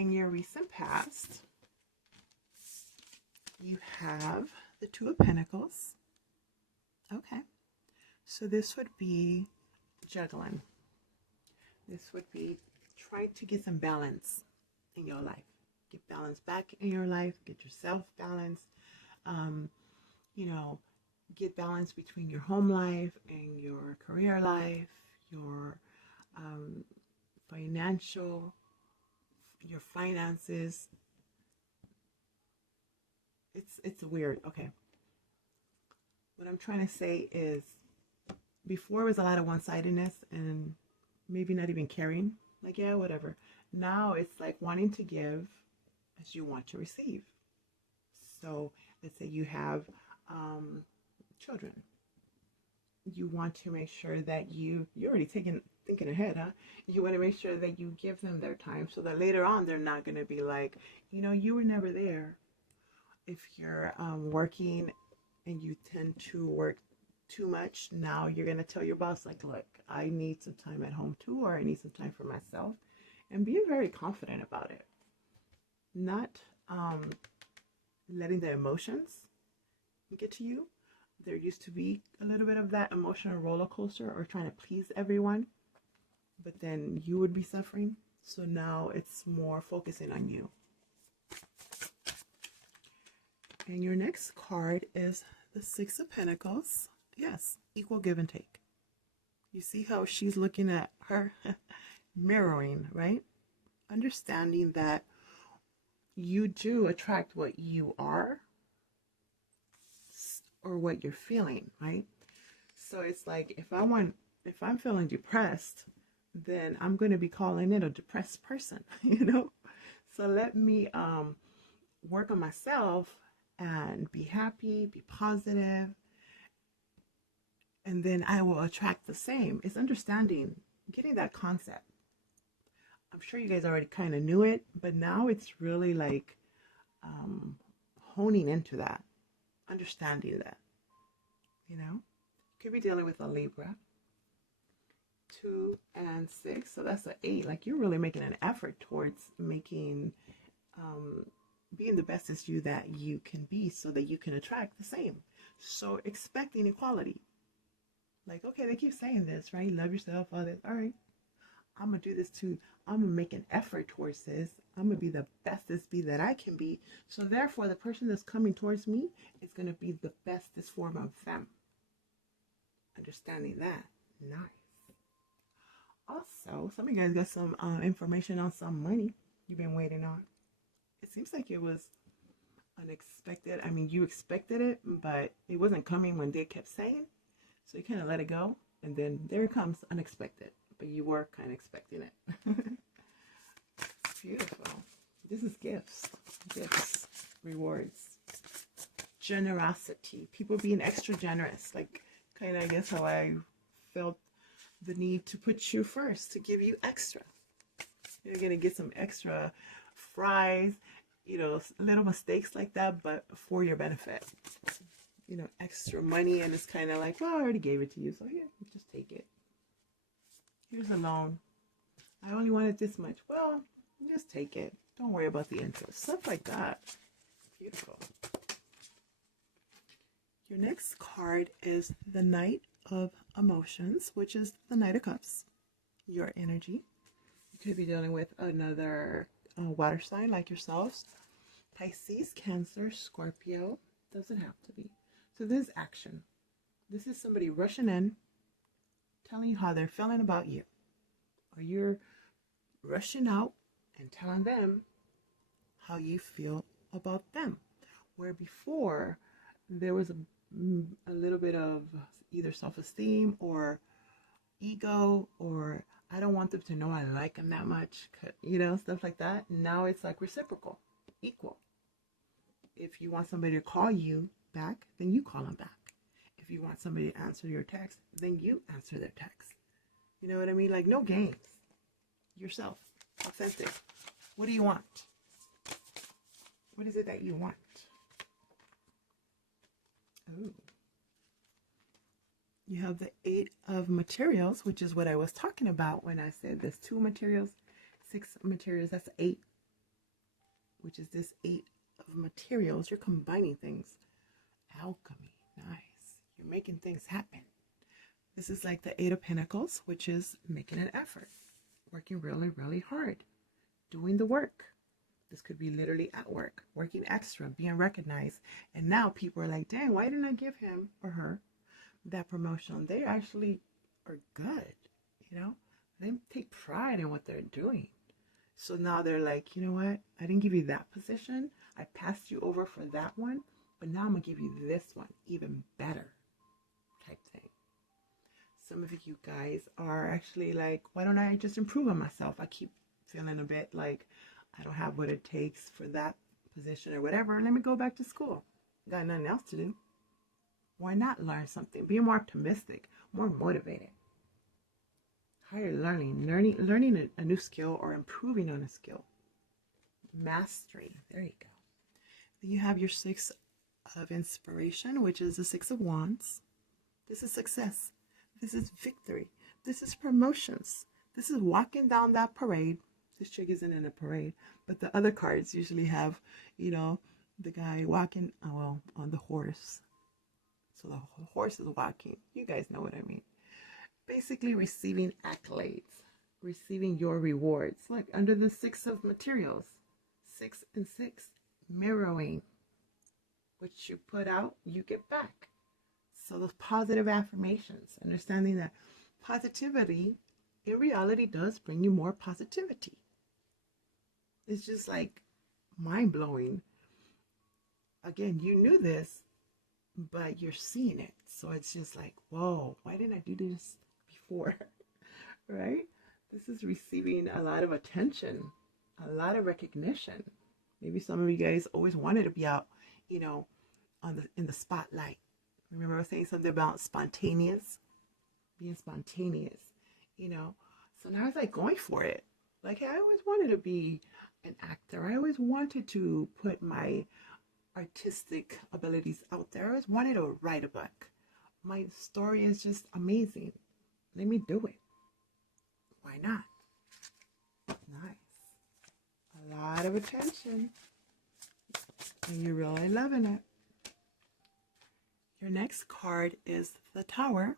in your recent past, you have the Two of Pentacles. Okay. So this would be juggling. This would be trying to get some balance in your life. Get balance back in your life. Get yourself balanced. You know, get balance between your home life and your career life, your your finances. It's weird. Okay. What I'm trying to say is, before it was a lot of one-sidedness and maybe not even caring. Like, yeah, whatever. Now it's like wanting to give as you want to receive. So let's say you have children. You want to make sure that you're already thinking ahead, huh? You want to make sure that you give them their time so that later on they're not going to be like, you were never there. If you're working and you tend to work too much, now you're going to tell your boss, like, look, I need some time at home too, or I need some time for myself, and being very confident about it. Not letting the emotions get to you. There used to be a little bit of that emotional roller coaster or trying to please everyone, but then you would be suffering. So now it's more focusing on you. And your next card is the Six of Pentacles. Yes, equal give and take. You see how she's looking at her mirroring, right? Understanding that you do attract what you are or what you're feeling, right? So it's like, if I'm feeling depressed, then I'm going to be calling in a depressed person, So let me work on myself and be happy, be positive, and then I will attract the same. It's understanding, getting that concept. I'm sure you guys already kind of knew it, but now it's really like honing into that, understanding that, Could be dealing with a Libra. 2 and 6, so that's an 8. Like, you're really making an effort towards making, being the bestest you that you can be so that you can attract the same. So expecting equality. Like, okay, they keep saying this, right? Love yourself, all this. All right, I'm going to do this too. I'm going to make an effort towards this. I'm going to be the bestest be that I can be. So therefore, the person that's coming towards me is going to be the bestest form of them. Understanding that. Nice. Also, some of you guys got some information on some money you've been waiting on. It seems like it was unexpected. I mean, you expected it, but it wasn't coming when they kept saying. So you kind of let it go, and then there it comes, unexpected. But you were kind of expecting it. Beautiful. This is gifts, rewards, generosity. People being extra generous. Like, kind of, I guess, how I felt the need to put you first, to give you extra. You're going to get some extra fries, little mistakes like that, but for your benefit. Extra money, and it's kind of like, well, I already gave it to you, so here, just take it. Here's a loan. I only wanted this much. Well, just take it. Don't worry about the interest. Stuff like that. Beautiful. Your next card is the Knight of Emotions, which is the Knight of Cups. Your energy. You could be dealing with another water sign like yourselves. Pisces, Cancer, Scorpio. Doesn't have to be. So this is action. This is somebody rushing in, telling you how they're feeling about you. Or you're rushing out and telling them how you feel about them. Where before, there was a little bit of either self-esteem or ego, or I don't want them to know I like them that much, stuff like that. Now it's like reciprocal, equal. If you want somebody to call you back, then you call them back. If you want somebody to answer your text, then you answer their text. You know what I mean? Like, no games. Yourself. Authentic. What do you want? What is it that you want? Ooh. You have the 8 of materials, which is what I was talking about when I said there's 2 materials, 6 materials, that's 8. which is this 8 of materials. You're combining things. Alchemy, nice. You're making things happen. This is like the 8 of Pentacles, which is making an effort, working really, really hard, doing the work. This could be literally at work, working extra, being recognized. And now people are like, dang, why didn't I give him or her that promotion? They actually are good, you know? They take pride in what they're doing. So now they're like, you know what? I didn't give you that position. I passed you over for that one, but now I'm going to give you this one, even better type thing. Some of you guys are actually like, why don't I just improve on myself? I keep feeling a bit like I don't have what it takes for that position or whatever. Let me go back to school. Got nothing else to do. Why not learn something? Be more optimistic, more motivated. Higher learning a new skill or improving on a skill. Mastery. There you go. Then you have your 6 of Inspiration, which is the 6 of Wands. This is success. This is victory. This is promotions. This is walking down that parade. This chick isn't in a parade, but the other cards usually have, you know, the guy walking, on the horse. So the horse is walking. You guys know what I mean. Basically receiving accolades, receiving your rewards. Like under the 6 of materials, 6 and 6, mirroring. What you put out, you get back. So those positive affirmations, understanding that positivity in reality does bring you more positivity. It's just like mind-blowing. Again, you knew this, but you're seeing it. So it's just like, whoa, why didn't I do this before? Right? This is receiving a lot of attention, a lot of recognition. Maybe some of you guys always wanted to be out, you know, in the spotlight. Remember I was saying something about spontaneous? Being spontaneous, you know? So now it's like going for it. Like, hey, I always wanted to be an actor. I always wanted to put my artistic abilities out there. I always wanted to write a book. My story is just amazing. Let me do it. Why not? Nice. A lot of attention. And you're really loving it. Your next card is the Tower.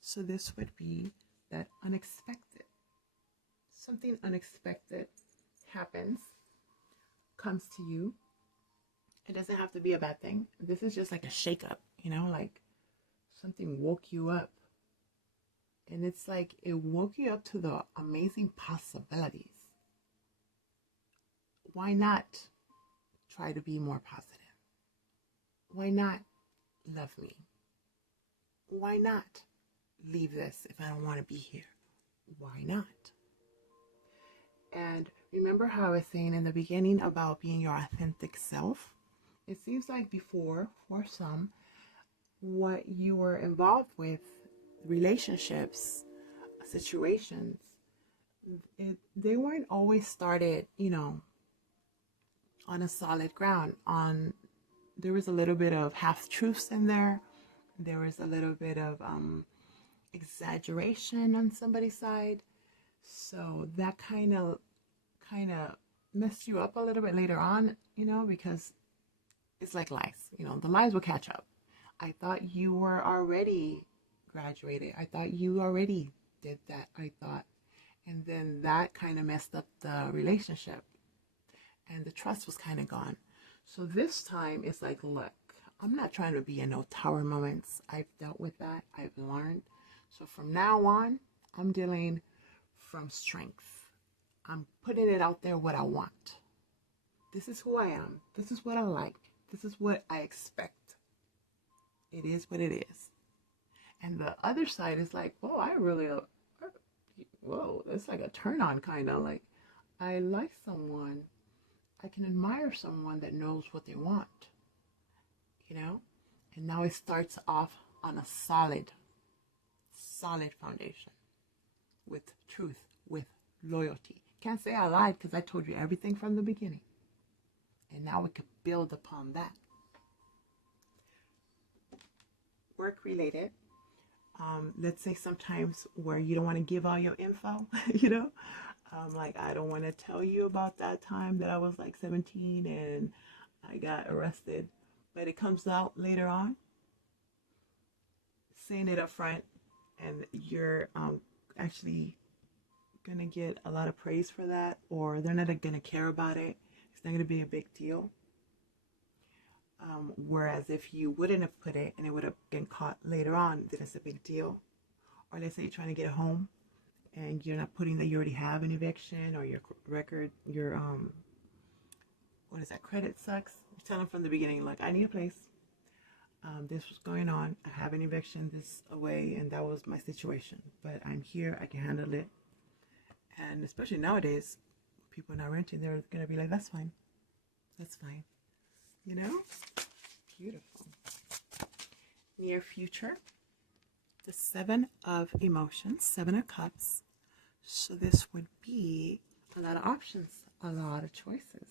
So this would be that unexpected. Something unexpected happens, comes to you. It doesn't have to be a bad thing. This is just like a shakeup, you know, like something woke you up. And it's like it woke you up to the amazing possibilities. Why not try to be more positive? Why not love me? Why not leave this if I don't want to be here? Why not? And remember how I was saying in the beginning about being your authentic self? It seems like before, for some, what you were involved with, relationships, situations, they weren't always started, you know, on a solid ground. There was a little bit of half-truths in there. There was a little bit of exaggeration on somebody's side. So that kind of messed you up a little bit later on, you know, because it's like lies. You know, the lies will catch up. I thought you were already graduated. I thought you already did that. I thought. And then that kind of messed up the relationship. And the trust was kind of gone. So this time it's like, look, I'm not trying to be in no tower moments. I've dealt with that. I've learned. So from now on, I'm dealing from strength. I'm putting it out there what I want. This is who I am. This is what I like. This is what I expect. It is what it is. And the other side is like, oh, it's like a turn on kind of like, I like someone. I can admire someone that knows what they want, you know? And now it starts off on a solid foundation with truth, with loyalty. Can't say I lied because I told you everything from the beginning. And now we could build upon that. Work related. Let's say sometimes where you don't want to give all your info, you know, Like, I don't want to tell you about that time that I was like 17 and I got arrested. But it comes out later on, saying it up front, and you're actually going to get a lot of praise for that, or they're not going to care about it. It's not going to be a big deal. Whereas if you wouldn't have put it and it would have been caught later on, then it's a big deal. Or let's say you're trying to get a home and you're not putting that you already have an eviction, or your record, your what is that, credit sucks. You tell them from the beginning, like, I need a place. This was going on. I have an eviction this away, and that was my situation. But I'm here. I can handle it. And especially nowadays, people not renting, they're going to be like, that's fine. That's fine. You know? Beautiful. Near future. The 7 of emotions, 7 of cups. So this would be a lot of options, a lot of choices.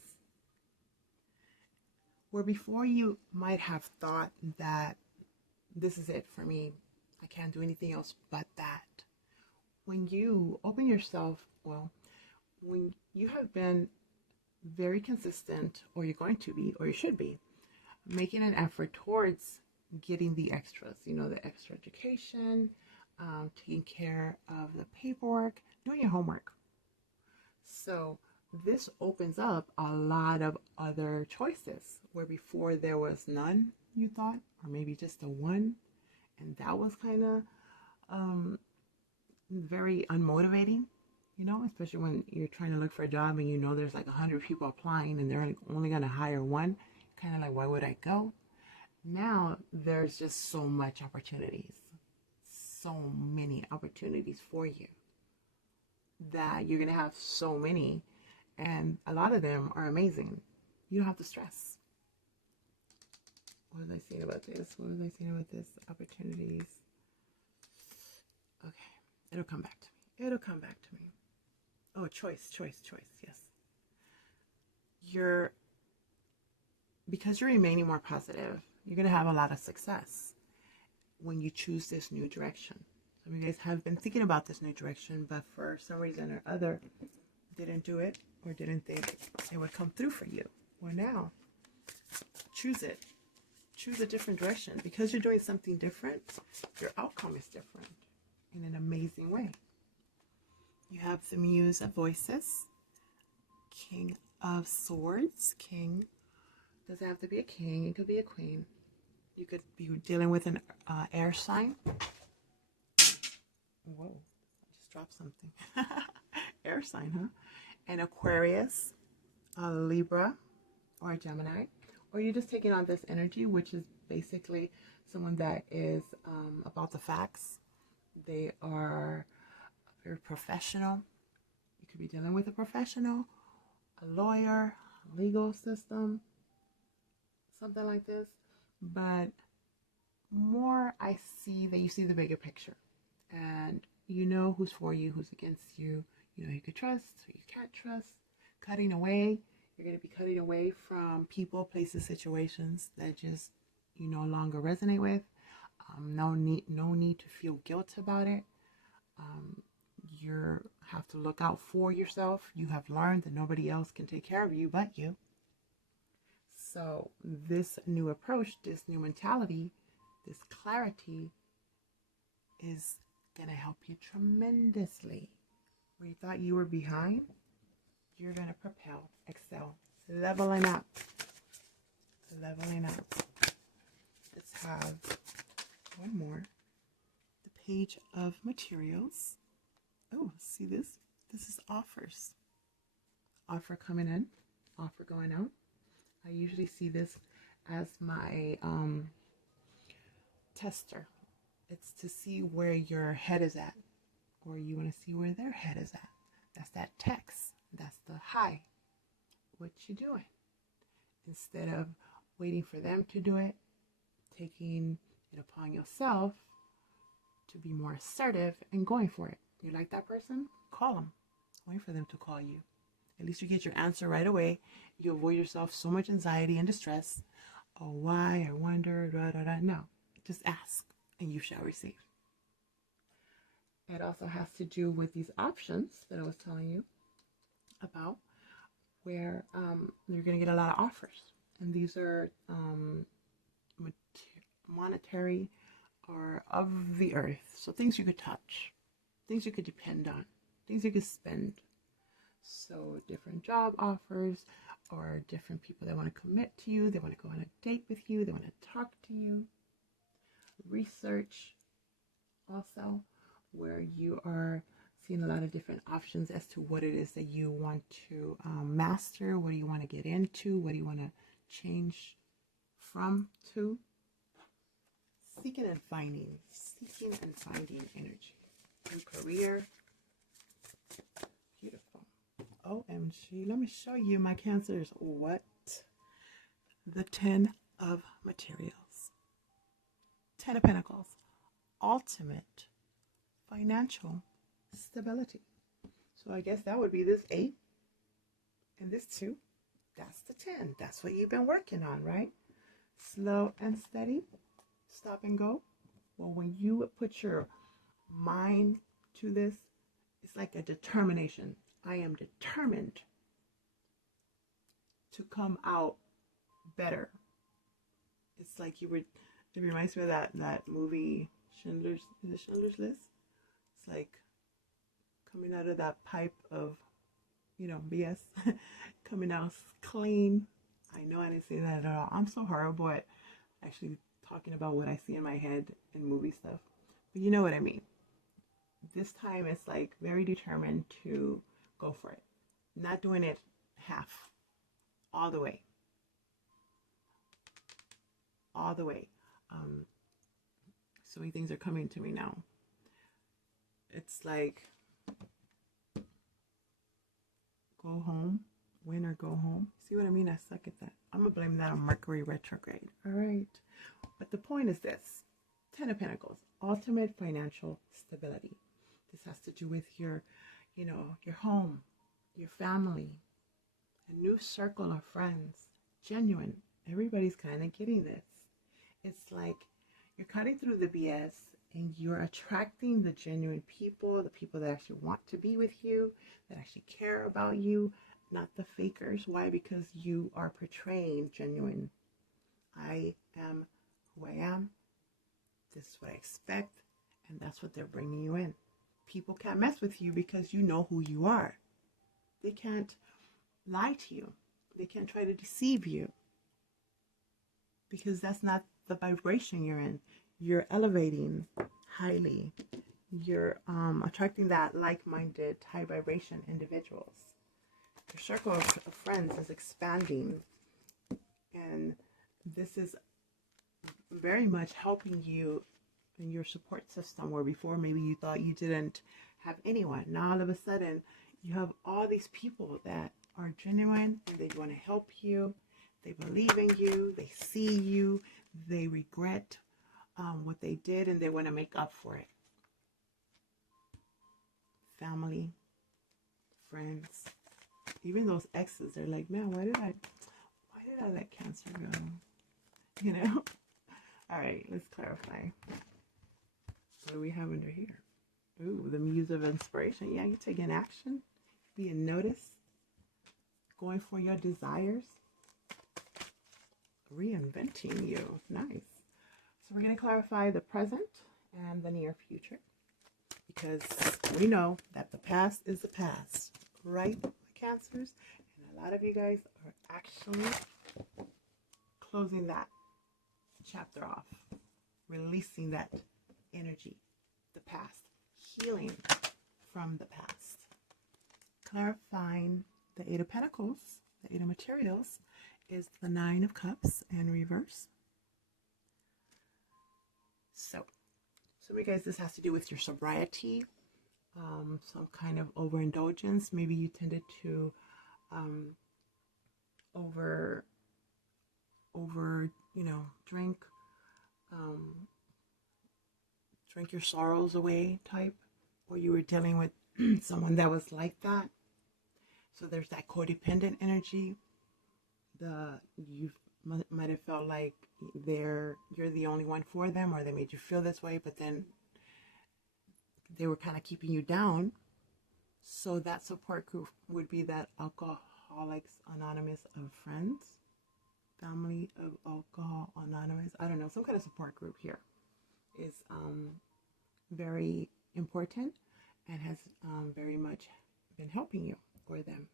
Where before you might have thought that this is it for me, I can't do anything else but that. When you open yourself, well, when you have been very consistent, or you're going to be, or you should be, making an effort towards getting the extras, you know, the extra education, taking care of the paperwork, doing your homework. So this opens up a lot of other choices where before there was none, you thought, or maybe just the one, and that was kind of very unmotivating, you know, especially when you're trying to look for a job and you know there's like 100 people applying and they're only going to hire one. Kind of like, why would I go? Now there's just so much opportunities, so many opportunities for you, that you're going to have so many, and a lot of them are amazing. You don't have to stress. What was I saying about this? What was I saying about this? Opportunities. Okay. It'll come back to me. It'll come back to me. Oh, choice. Yes. Because you're remaining more positive, you're going to have a lot of success when you choose this new direction. Some of you guys have been thinking about this new direction, but for some reason or other, didn't do it, or didn't think it would come through for you. Well, now, choose it. Choose a different direction. Because you're doing something different, your outcome is different in an amazing way. You have the Muse of Voices, King of Swords. King doesn't have to be a king, it could be a queen. You could be dealing with an air sign. Whoa, I just dropped something. Air sign, huh? An Aquarius, a Libra, or a Gemini. Or you're just taking on this energy, which is basically someone that is about the facts. They are very professional. You could be dealing with a professional, a lawyer, legal system, something like this. But more, I see that you see the bigger picture, and you know who's for you, who's against you. You know, you could trust, who you can't trust. Cutting away. You're going to be cutting away from people, places, situations that just you no longer resonate with. No need to feel guilt about it. You have to look out for yourself. You have learned that nobody else can take care of you but you. So this new approach, this new mentality, this clarity is going to help you tremendously. Where you thought you were behind, you're going to propel, excel, leveling up. Leveling up. Let's have one more. The Page of Materials. Oh, see this? This is offers. Offer coming in, offer going out. I usually see this as my tester. It's to see where your head is at, or you want to see where their head is at. That's that text. That's the hi. What you doing? Instead of waiting for them to do it, taking it upon yourself to be more assertive and going for it. You like that person? Call them. Wait for them to call you. At least you get your answer right away. You avoid yourself so much anxiety and distress. Oh, why? I wonder. No, just ask and you shall receive. It also has to do with these options that I was telling you. about, where you're going to get a lot of offers. And these are monetary or of the earth. So things you could touch, things you could depend on, things you could spend. So different job offers, or different people that want to commit to you, they want to go on a date with you, they want to talk to you. Research also, where you are seeing a lot of different options as to what it is that you want to master, what do you want to get into, what do you want to change from to. Seeking and finding energy. In career, beautiful. OMG, let me show you my Cancers what the 10 of materials. 10 of Pentacles, ultimate financial stability. So I guess that would be this 8 and this 2. That's the 10. That's what you've been working on, right? Slow and steady, stop and go. Well, when you put your mind to this, it's like a determination. I am determined to come out better. It's like it reminds me of that movie Schindler's List? It's like coming out of that pipe of, BS, coming out clean. I know I didn't say that at all. I'm so horrible at actually talking about what I see in my head in movie stuff. But you know what I mean. This time it's like very determined to go for it. Not doing it half. All the way. All the way. So many things are coming to me now. It's like go home, win or go home. See what I mean? I suck at that. I'm going to blame that on Mercury retrograde. All right. But the point is this. 10 of Pentacles. Ultimate financial stability. This has to do with your home, your family, a new circle of friends. Genuine. Everybody's kind of getting this. It's like you're cutting through the BS and you're attracting the genuine people, the people that actually want to be with you, that actually care about you, not the fakers. Why? Because you are portraying genuine. I am who I am. This is what I expect. And that's what they're bringing you in. People can't mess with you because you know who you are. They can't lie to you. They can't try to deceive you. Because that's not the vibration you're in. You're elevating highly. You're attracting that like-minded, high vibration individuals. Your circle of friends is expanding. And this is very much helping you in your support system, where before maybe you thought you didn't have anyone. Now all of a sudden you have all these people that are genuine and they want to help you. They believe in you. They see you. They regret what they did and they want to make up for it. Family, friends, even those exes, they're like, man, why did I let Cancer go? You know? All right, let's clarify. What do we have under here? Ooh, the Muse of Inspiration. Yeah, you're taking action, being noticed, going for your desires, reinventing you. Nice. So we're going to clarify the present and the near future, because we know that the past is the past, right, Cancers? And a lot of you guys are actually closing that chapter off, releasing that energy, the past, healing from the past. Clarifying the 8 of Pentacles, the 8 of Materials, is the 9 of Cups in reverse. So you guys, this has to do with your sobriety, some kind of overindulgence. Maybe you tended to drink your sorrows away type, or you were dealing with someone that was like that. So there's that codependent energy. You might have felt like you're the only one for them, or they made you feel this way, but then they were kind of keeping you down. So that support group would be that Alcoholics Anonymous of friends, family of Alcohol Anonymous. I don't know, some kind of support group here is very important and has very much been helping you or them,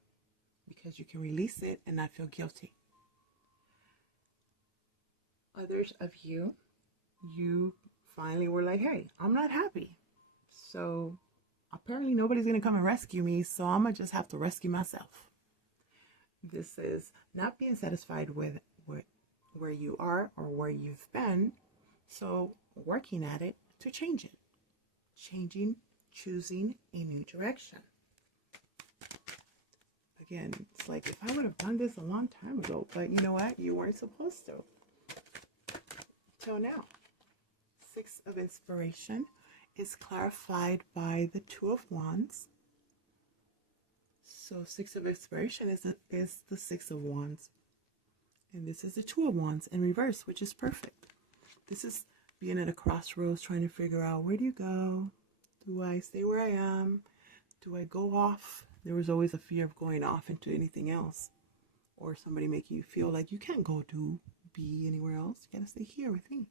because you can release it and not feel guilty. Others of you, you finally were like, hey, I'm not happy. So apparently nobody's going to come and rescue me, so I'm going to just have to rescue myself. This is not being satisfied with where you are or where you've been, so working at it to change it. Changing, choosing a new direction. Again, it's like, if I would have done this a long time ago, but you know what? You weren't supposed to. Till now. Six of Inspiration is clarified by the Two of Wands. So Six of Inspiration is the Six of Wands. And this is the Two of Wands in reverse, which is perfect. This is being at a crossroads, trying to figure out, where do you go? Do I stay where I am? Do I go off? There was always a fear of going off into anything else, or somebody making you feel like you can't go be anywhere else. You gotta stay here with me.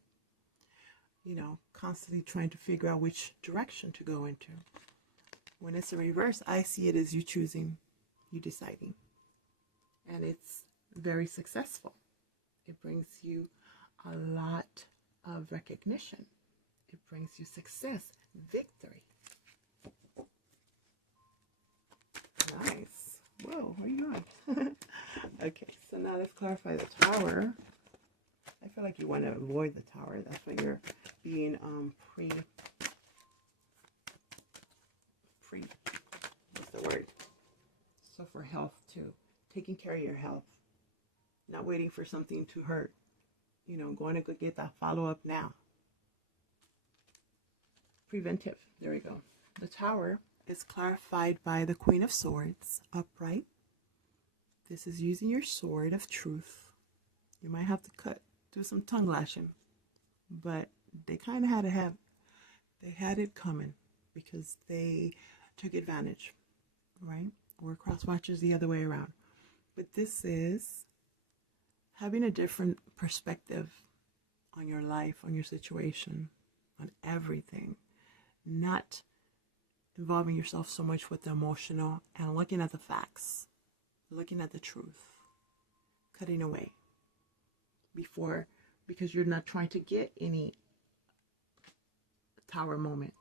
You know, constantly trying to figure out which direction to go into. When it's a reverse, I see it as you choosing, you deciding. And it's very successful. It brings you a lot of recognition. It brings you success, victory. Nice. Whoa, where are you going? Okay, so now let's clarify the Tower. I feel like you want to avoid the Tower. That's what you're being what's the word? So for health too. Taking care of your health. Not waiting for something to hurt. You know, going to go get that follow-up now. Preventive. There we go. The Tower is clarified by the Queen of Swords, upright. This is using your sword of truth. You might have to do some tongue lashing, but they kind of had it coming, because they took advantage, right? Or cross watchers the other way around. But this is having a different perspective on your life, on your situation, on everything. Not involving yourself so much with the emotional, and looking at the facts, looking at the truth, cutting away because you're not trying to get any Tower moment,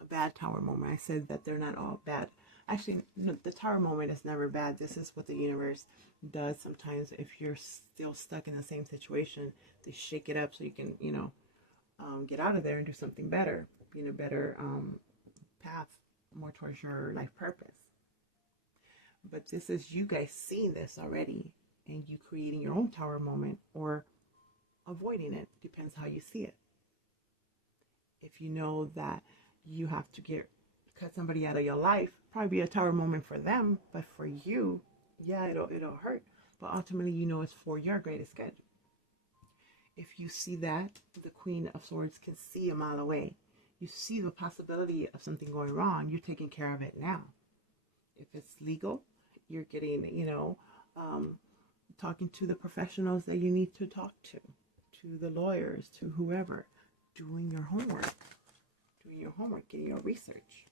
a bad Tower moment. I said that they're not all bad. Actually, no, the Tower moment is never bad. This is what the universe does sometimes. If you're still stuck in the same situation, they shake it up so you can, get out of there and do something better, be in a better path, more towards your life purpose. But this is you guys seeing this already, and you creating your own Tower moment or avoiding it. Depends how you see it. If you know that you have to cut somebody out of your life, probably be a Tower moment for them, but for you, yeah, it'll hurt. But ultimately, you know, it's for your greatest good. If you see that, the Queen of Swords can see a mile away. You see the possibility of something going wrong, you're taking care of it now. If it's legal, you're getting, talking to the professionals that you need to talk to the lawyers, to whoever, doing your homework, getting your research.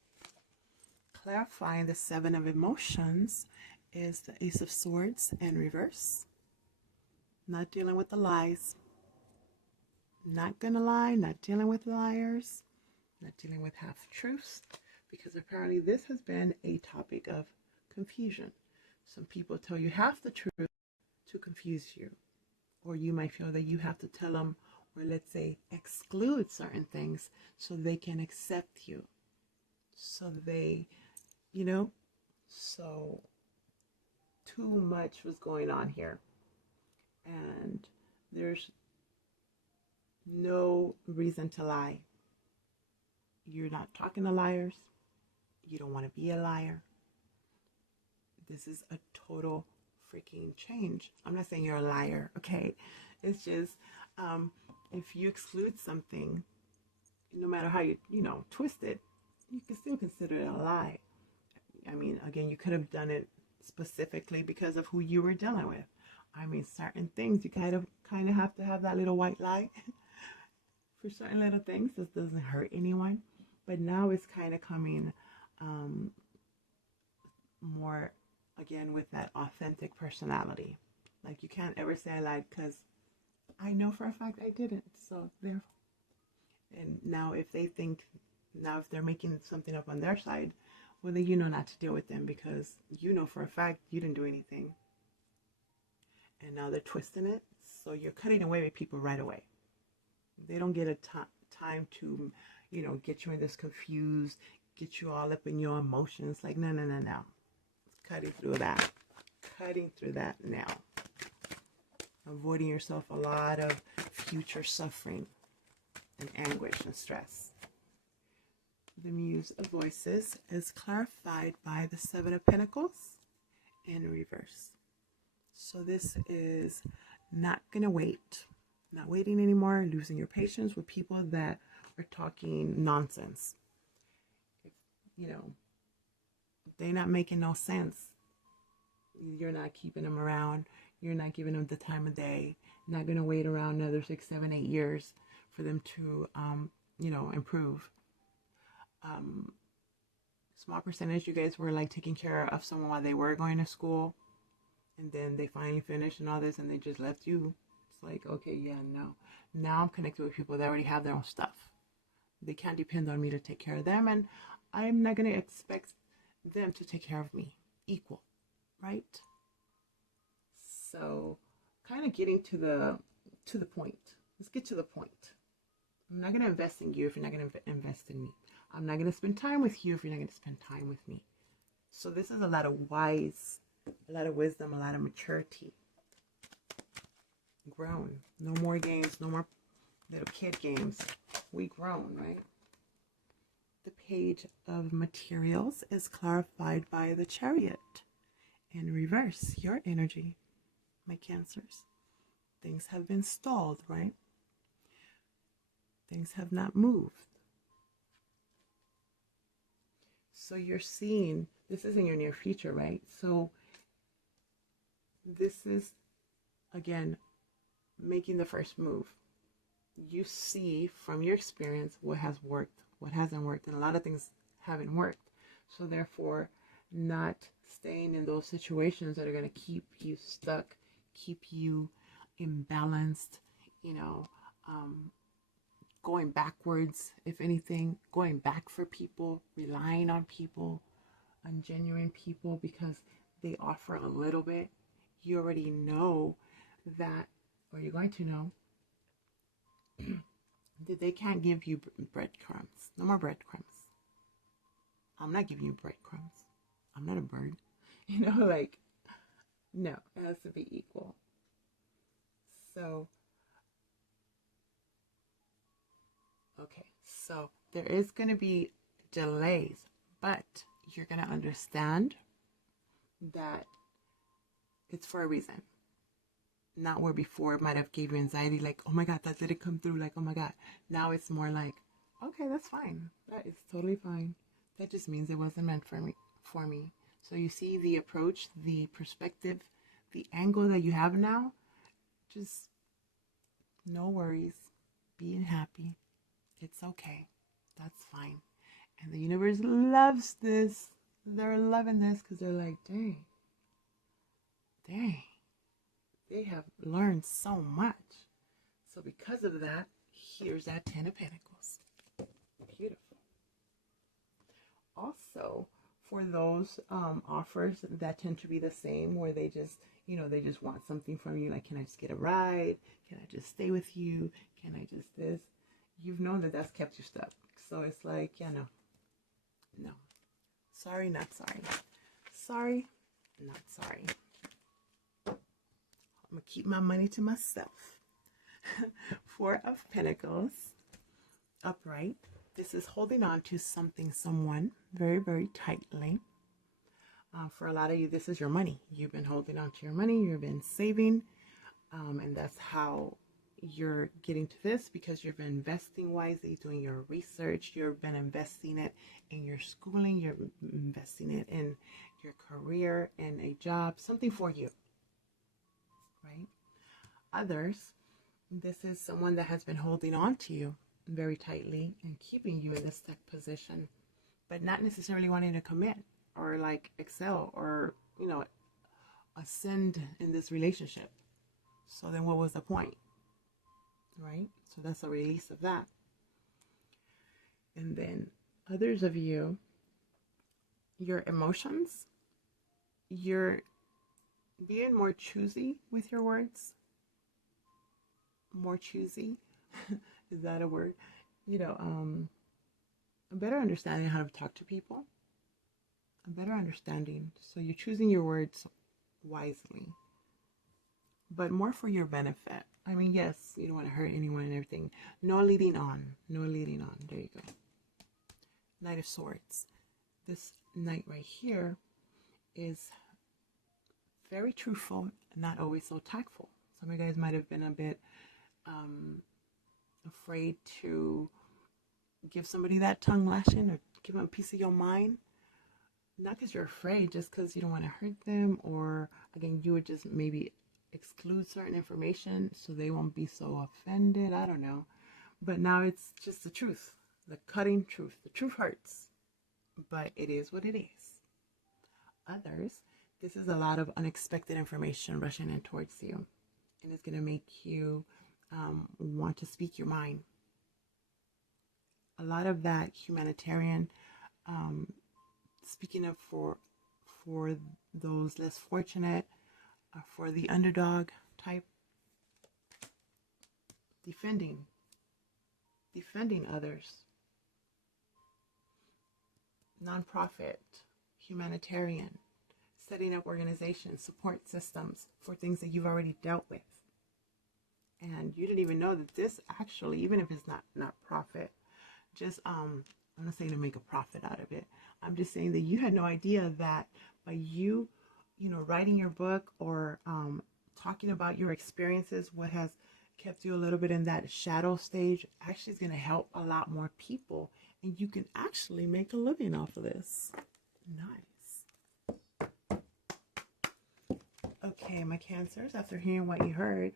Clarifying the Seven of Emotions is the Ace of Swords in reverse. Not dealing with the lies. Not gonna lie, not dealing with liars, not dealing with half-truths, because apparently this has been a topic of confusion. Some people tell you half the truth to confuse you, or you might feel that you have to tell them, or let's say exclude certain things so they can accept you, so they, so too much was going on here, and there's no reason to lie. You're not talking to liars. You don't want to be a liar. This is a total freaking change. I'm not saying you're a liar, okay? It's just, if you exclude something, no matter how you twist it, you can still consider it a lie. I mean, again, you could have done it specifically because of who you were dealing with. I mean, certain things you kind of have to have that little white lie for certain little things. This doesn't hurt anyone, but now it's kind of coming more again with that authentic personality. Like, you can't ever say I lied because I know for a fact I didn't. So therefore, and now if they're making something up on their side, well, then you know not to deal with them because you know for a fact you didn't do anything. And now they're twisting it. So you're cutting away with people right away. They don't get a time to, get you in this confused, get you all up in your emotions. Like, no. Cutting through that now. Avoiding yourself a lot of future suffering and anguish and stress. The Muse of Voices is clarified by the Seven of Pentacles in reverse. So this is not going to wait. Not waiting anymore. Losing your patience with people that are talking nonsense. They're not making no sense. You're not keeping them around. You're not giving them the time of day. Not going to wait around another 6, 7, 8 years for them to, improve. Small percentage, you guys were like taking care of someone while they were going to school. And then they finally finished and all this, and they just left you. It's like, okay, yeah, no. Now I'm connected with people that already have their own stuff. They can't depend on me to take care of them, and I'm not going to expect them to take care of me equal, right? So kind of getting to the point. Let's get to the point. I'm not going to invest in you if you're not going to invest in me. I'm not going to spend time with you if you're not going to spend time with me. So this is a lot of a lot of wisdom, a lot of maturity. Grown. No more games, no more little kid games. We grown, right? The Page of Materials is clarified by the Chariot. In reverse, your energy, my Cancers. Things have been stalled, right? Things have not moved. So you're seeing, this is in your near future, right? So this is, again, making the first move. You see from your experience what has worked, what hasn't worked, and a lot of things haven't worked. So therefore, not staying in those situations that are going to keep you stuck, keep you imbalanced, going backwards, if anything, going back for people, relying on people, on genuine people because they offer a little bit. You already know that, or you're going to know, that they can't give you breadcrumbs. No more breadcrumbs. I'm not giving you breadcrumbs. I'm not a bird. No, it has to be equal. So, okay, so there is going to be delays, but you're going to understand that it's for a reason. Not where before it might have gave you anxiety, like, oh my God, that didn't come through, like, oh my God. Now it's more like, okay, that's fine. That is totally fine. That just means it wasn't meant for me. So you see the approach, the perspective, the angle that you have now, just no worries, being happy. It's okay. That's fine. And the universe loves this. They're loving this because they're like, dang. They have learned so much. So because of that, here's that 10 of Pentacles. Beautiful. Also, for those offers that tend to be the same, where they just, they just want something from you, like, can I just get a ride? Can I just stay with you? Can I just this? You've known that that's kept you stuck. So it's like, yeah, no. Sorry, not sorry. Sorry, not sorry. I'm going to keep my money to myself. 4 of Pentacles, upright. This is holding on to something, someone, very, very tightly. For a lot of you, this is your money. You've been holding on to your money. You've been saving. And that's how you're getting to this because you've been investing wisely, doing your research, you've been investing it in your schooling, you're investing it in your career, in a job, something for you, right? Others, this is someone that has been holding on to you very tightly and keeping you in this stuck position, but not necessarily wanting to commit or like excel or, ascend in this relationship. So then what was the point? Right? So that's a release of that. And then others of you, your emotions, you're being more choosy with your words. More choosy. Is that a word? A better understanding how to talk to people. A better understanding. So you're choosing your words wisely, but more for your benefit. I mean, yes, you don't want to hurt anyone and everything. No leading on. No leading on. There you go. Knight of Swords. This knight right here is very truthful, not always so tactful. Some of you guys might have been a bit afraid to give somebody that tongue lashing or give them a piece of your mind. Not because you're afraid, just because you don't want to hurt them, or again, you would just maybe exclude certain information so they won't be so offended. I don't know. But now it's just the truth, the cutting truth. The truth hurts, but it is what it is. Others, this is a lot of unexpected information rushing in towards you, and it's going to make you want to speak your mind. A lot of that humanitarian, speaking of for those less fortunate, for the underdog type, defending others, nonprofit, humanitarian, setting up organizations, support systems for things that you've already dealt with. And you didn't even know that this actually, even if it's not profit, just, I'm not saying to make a profit out of it. I'm just saying that you had no idea that by you, writing your book or talking about your experiences, what has kept you a little bit in that shadow stage, actually is going to help a lot more people. And you can actually make a living off of this. Nice. Okay, my Cancers, after hearing what you heard,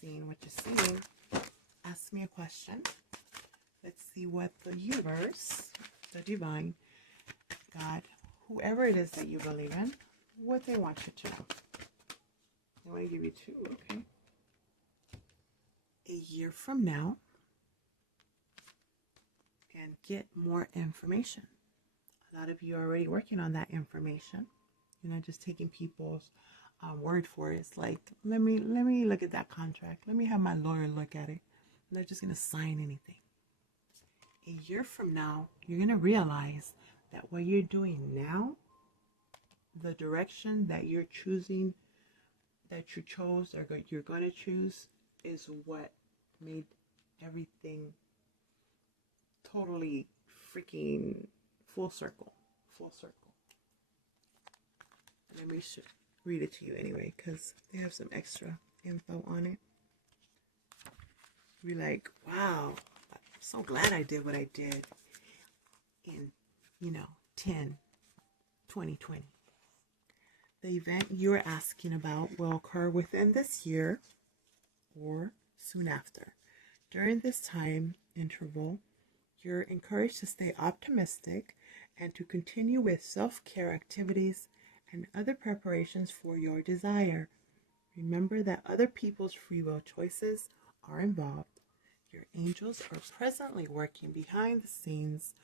seeing what you're seeing, ask me a question. Let's see what the universe, the divine, God, whoever it is that you believe in, what they want you to know. They want to give you 2, okay? A year from now, and get more information. A lot of you are already working on that information. You're not just taking people's word for it. It's like, let me look at that contract. Let me have my lawyer look at it. I'm not just going to sign anything. A year from now, you're going to realize that what you're doing now, the direction that you're choosing, that you chose or you're going to choose, is what made everything totally freaking full circle. Let me read it to you anyway, because they have some extra info on it. You're like, wow, I'm so glad I did what I did in 2020. The event you're asking about will occur within this year or soon after. During this time interval, you're encouraged to stay optimistic and to continue with self-care activities and other preparations for your desire. Remember that other people's free will choices are involved. Your angels are presently working behind the scenes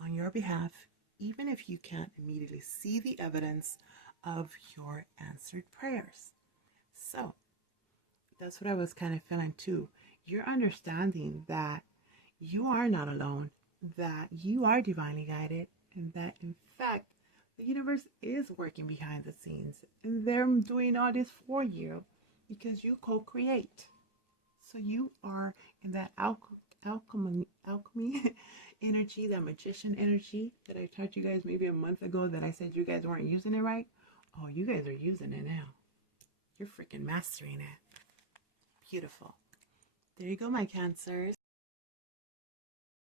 on your behalf, even if you can't immediately see the evidence of your answered prayers. So, that's what I was kind of feeling too. You're understanding that you are not alone, that you are divinely guided, and that in fact, the universe is working behind the scenes, and they're doing all this for you because you co-create. So you are in that alchemy energy, that magician energy that I taught you guys maybe a month ago that I said you guys weren't using it right. Oh, you guys are using it now. You're freaking mastering it. Beautiful. There you go, my Cancers.